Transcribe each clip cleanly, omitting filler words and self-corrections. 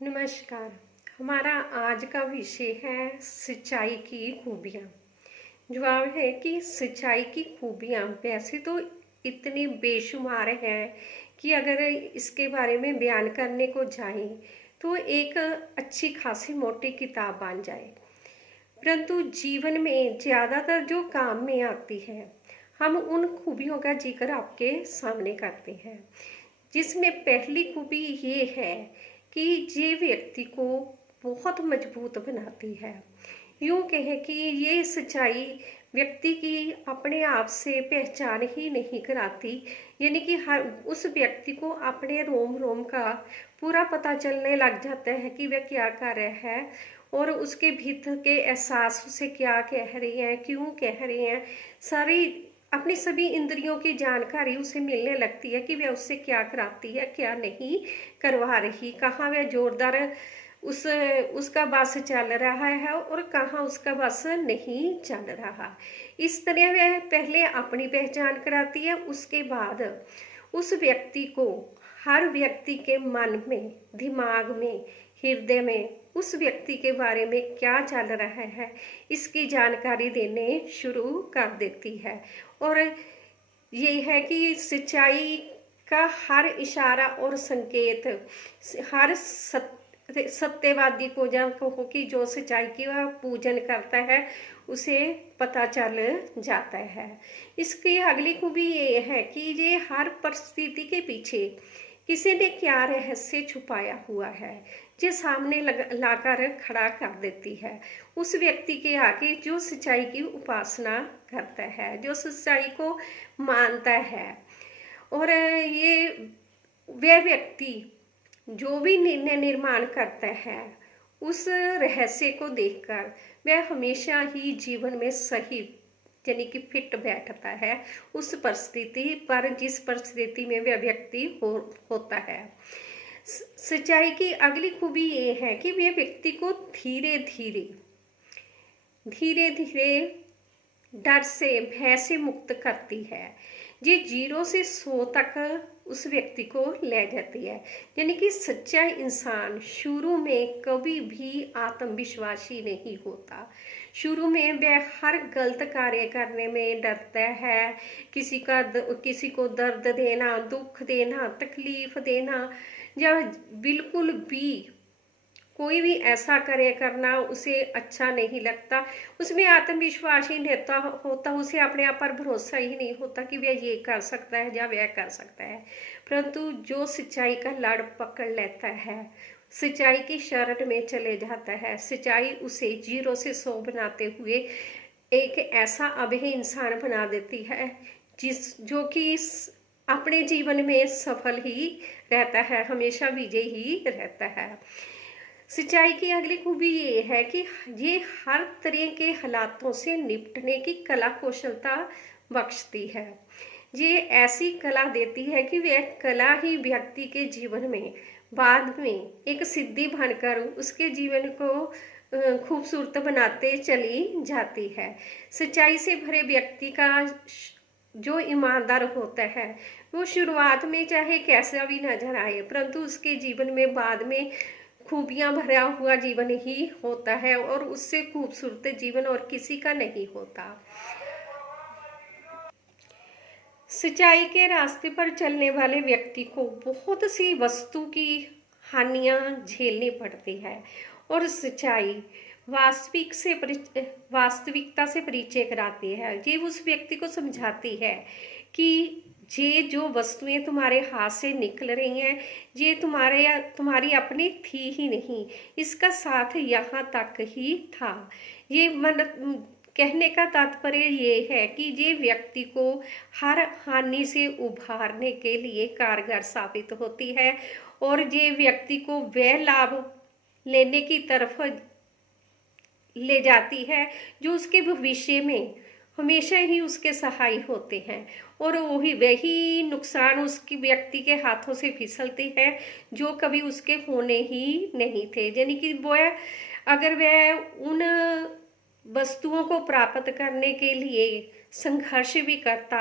नमस्कार। हमारा आज का विषय है सच्चाई की खूबियाँ। जवाब है कि सच्चाई की खूबियाँ वैसे तो इतनी बेशुमार हैं कि अगर इसके बारे में बयान करने को जाएं तो एक अच्छी खासी मोटी किताब बन जाए। परंतु जीवन में ज़्यादातर जो काम में आती है, हम उन खूबियों का जिक्र आपके सामने करते हैं, जिसमें पहली खूबी ये है कि ये व्यक्ति को बहुत मजबूत बनाती है। यूँ कहें कि ये सच्चाई व्यक्ति की अपने आप से पहचान ही नहीं कराती, यानी कि हर उस व्यक्ति को अपने रोम रोम का पूरा पता चलने लग जाता है कि वह क्या कर रहा है और उसके भीतर के एहसास उसे क्या कह रही हैं, क्यों कह रही हैं। सारी अपनी सभी इंद्रियों की जानकारी उसे मिलने लगती है कि वह उससे क्या कराती है, क्या नहीं करवा रही, कहाँ वह जोरदार उस उसका बस चल रहा है और कहाँ उसका बस नहीं चल रहा। इस तरह वह पहले अपनी पहचान कराती है, उसके बाद उस व्यक्ति को हर व्यक्ति के मन में, दिमाग में, हृदय में उस व्यक्ति के बारे में क्या चल रहा है इसकी जानकारी देने शुरू कर देती है। और ये है कि सच्चाई का हर इशारा और संकेत हर सत्यवादी को जब कहो कि जो सच्चाई की वह पूजन करता है उसे पता चल जाता है। इसकी अगली खूबी ये है कि ये हर परिस्थिति के पीछे किसी ने क्या रहस्य छुपाया हुआ है, जो सामने लाकर खड़ा कर देती है उस व्यक्ति के आगे जो सच्चाई की उपासना करता है, जो सच्चाई को मानता है। और ये वह व्यक्ति जो भी निर्णय निर्माण करता है उस रहस्य को देखकर वह हमेशा ही जीवन में सही यानी कि फिट बैठता है उस परिस्थिति पर जिस परिस्थिति में वह व्यक्ति होता है। सच्चाई की अगली खूबी ये है कि वह व्यक्ति को धीरे धीरे डर से, भय से मुक्त करती है। ये 0 से 100 तक उस व्यक्ति को ले जाती है। यानी कि सच्चा इंसान शुरू में कभी भी आत्मविश्वासी नहीं होता। शुरू में वह हर गलत कार्य करने में डरता है, किसी को दर्द देना, दुख देना, तकलीफ देना, या बिल्कुल भी कोई भी ऐसा कार्य करना उसे अच्छा नहीं लगता। उसमें आत्मविश्वास ही नहीं होता, उसे अपने आप पर भरोसा ही नहीं होता कि वह ये कर सकता है या वह कर सकता है। परंतु जो सच्चाई का लड़ पकड़ लेता है, सच्चाई की शरण में चले जाता है, सच्चाई उसे 0 से 100 बनाते हुए एक ऐसा अभय इंसान बना देती है जो कि अपने जीवन में सफल ही रहता है, हमेशा विजयी ही रहता है। सच्चाई की अगली खूबी ये है कि ये हर तरह के हालातों से निपटने की कला कौशलता बख्शती है। ये ऐसी कला देती है कि वह कला ही व्यक्ति के जीवन में बाद में एक सिद्धि बनकर उसके जीवन को खूबसूरत बनाते चली जाती है। सच्चाई से भरे व्यक्ति का जो ईमानदार होता है वो शुरुआत में चाहे कैसा भी नजर आए, परंतु उसके जीवन में बाद में खूबियां भरा हुआ जीवन ही होता है और उससे खूबसूरत जीवन और किसी का नहीं होता। सच्चाई के रास्ते पर चलने वाले व्यक्ति को बहुत सी वस्तु की हानियां झेलनी पड़ती है और सच्चाई वास्तविकता से परिचय कराती है। ये उस व्यक्ति को समझाती है कि ये जो वस्तुएं तुम्हारे हाथ से निकल रही हैं ये तुम्हारी अपनी थी ही नहीं, इसका साथ यहाँ तक ही था। ये कहने का तात्पर्य ये है कि ये व्यक्ति को हर हानि से उभारने के लिए कारगर साबित होती है और ये व्यक्ति को वह लाभ लेने की तरफ ले जाती है जो उसके भविष्य में हमेशा ही उसके सहाय होते हैं और वही नुकसान उसकी व्यक्ति के हाथों से फिसलते हैं जो कभी उसके होने ही नहीं थे। यानी कि वह अगर वह उन वस्तुओं को प्राप्त करने के लिए संघर्ष भी करता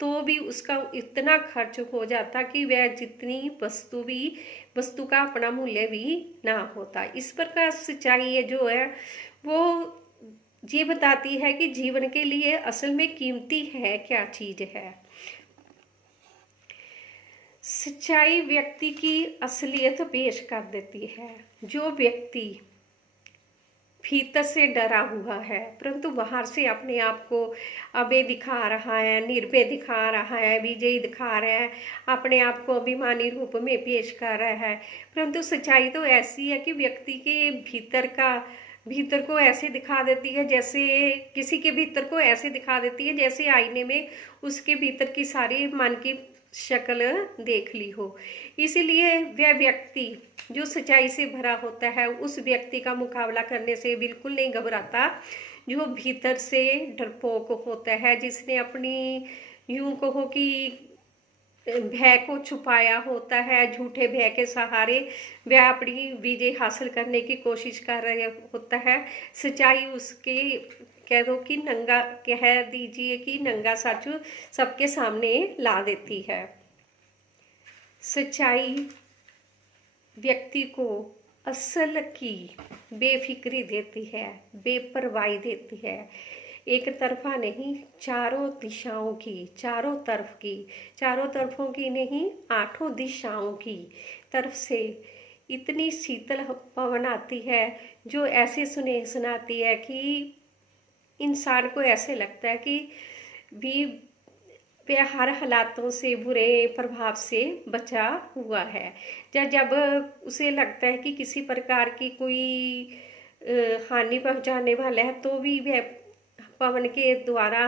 तो भी उसका इतना खर्च हो जाता कि वह जितनी वस्तु का अपना मूल्य भी ना होता। इस प्रकार सच्चाई जो है वो ये बताती है कि जीवन के लिए असल में कीमती है क्या चीज है। सच्चाई व्यक्ति की असलियत पेश कर देती है। जो व्यक्ति भीतर से डरा हुआ है परंतु बाहर से अपने आप को अभय दिखा रहा है, निर्भय दिखा रहा है, विजयी दिखा रहा है, अपने आप को अभिमानी रूप में पेश कर रहा है, परंतु सच्चाई तो ऐसी है कि व्यक्ति के भीतर को ऐसे दिखा देती है, जैसे किसी के भीतर को ऐसे दिखा देती है जैसे आईने में उसके भीतर की सारी मन की शक्ल देख ली हो। इसीलिए वह व्यक्ति जो सच्चाई से भरा होता है उस व्यक्ति का मुकाबला करने से बिल्कुल नहीं घबराता। जो भीतर से डरपोक होता है, जिसने अपनी यूं कहो कि भय को छुपाया होता है, झूठे भय के सहारे वह अपनी विजय हासिल करने की कोशिश कर रहा होता है। सच्चाई उसके कह दो कि नंगा, कह दीजिए कि नंगा सच सबके सामने ला देती है। सच्चाई व्यक्ति को असल की बेफिक्री देती है, बेपरवाही देती है। एक तरफा नहीं, चारों दिशाओं की, चारों तरफों की नहीं, 8 दिशाओं की तरफ से इतनी शीतल पवन आती है जो ऐसे सुनाती है कि इंसान को ऐसे लगता है कि भी वह हर हालातों से, बुरे प्रभाव से बचा हुआ है। जब उसे लगता है कि किसी प्रकार की कोई हानि पहुंचाने वाला है तो भी वह पवन के द्वारा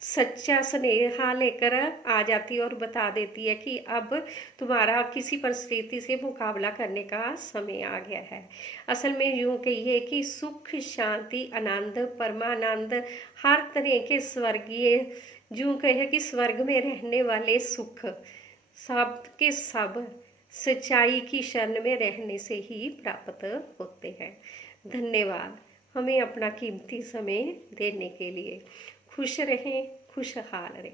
सच्चा स्नेहा लेकर आ जाती है और बता देती है कि अब तुम्हारा किसी परिस्थिति से मुकाबला करने का समय आ गया है। असल में यूं कहिए कि सुख, शांति, आनंद, परमानंद, हर तरह के स्वर्गीय, यूं कहे कि स्वर्ग में रहने वाले सुख सब के सब सच्चाई की शरण में रहने से ही प्राप्त होते हैं। धन्यवाद हमें अपना कीमती समय देने के लिए। खुश रहें, खुशहाल रहें।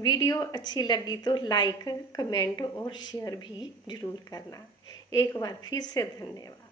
वीडियो अच्छी लगी तो लाइक, कमेंट और शेयर भी जरूर करना। एक बार फिर से धन्यवाद।